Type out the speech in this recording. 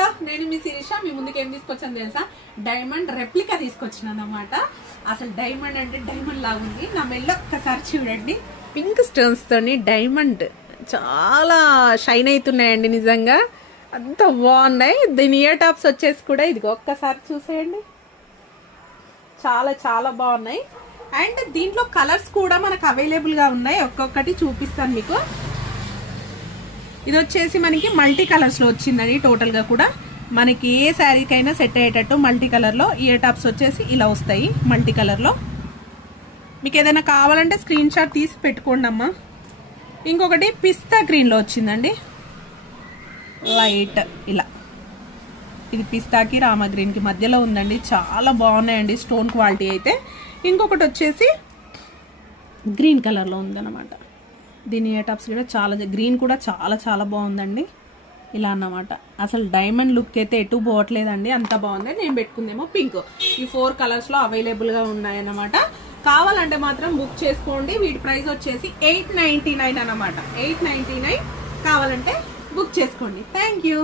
Hello, నేను మీ శిరీష. మీ ముందుకు ఏం తీసుకొచ్చాను తెలుసా? డైమండ్ రెప్లికా తీసుకొచ్చినాను అన్నమాట. అసలు డైమండ్ అంటే డైమండ్ లాగా ఉంది. నా మెల్ల ఒక్కసారి చూడండి. పింక్ స్టోన్స్ తోని డైమండ్ చాలా షైన్ అవుతున్నాయండి. నిజంగా అంత బాగున్నాయి. దీని ఇయర్ టాప్స్ వచ్చేసి కూడా ఇది ఒక్కసారి చూసేయండి, చాలా చాలా బాగున్నాయి. అండ్ దీంట్లో కలర్స్ కూడా మనకు అవైలబుల్ గా ఉన్నాయి. ఒక్కొక్కటి చూపిస్తాను మీకు. ఇది వచ్చేసి మనకి మల్టీ కలర్స్ లో వచ్చిందండి. టోటల్ గా కూడా మనకి ఏ శారీకైనా సెట్ అయ్యేటట్టు మల్టీ కలర్ లో ఇయర్ టాప్స్ వచ్చేసి ఇలా వస్తాయి. మల్టీ కలర్ లో మీకు ఏదైనా కావాలంటే స్క్రీన్ షాట్ తీసి పెట్టుకోండి అమ్మా. ఇంకొకటి పిస్తా గ్రీన్ లో వచ్చిందండి, లైట్ ఇలా. ఇది పిస్తాకి రామా గ్రీన్ కి మధ్యలో ఉందండి. చాలా బాగున్నాయండి స్టోన్ క్వాలిటీ అయితే. ఇంకొకటి వచ్చేసి గ్రీన్ కలర్ లో ఉందన్నమాట. దీని ఇయర్ టాప్స్ కూడా చాలా, గ్రీన్ కూడా చాలా చాలా బాగుందండి. ఇలా అన్నమాట. అసలు డైమండ్ లుక్ అయితే ఎటు పోవట్లేదండి, అంత బాగుంది. నేను పెట్టుకుందేమో పింక్. ఈ 4 కలర్స్ లో అవైలబుల్ గా ఉన్నాయన్నమాట. కావాలంటే మాత్రం బుక్ చేసుకోండి. వీటి ప్రైస్ వచ్చేసి 899 అన్నమాట. 899 కావాలంటే బుక్ చేసుకోండి. Thank you.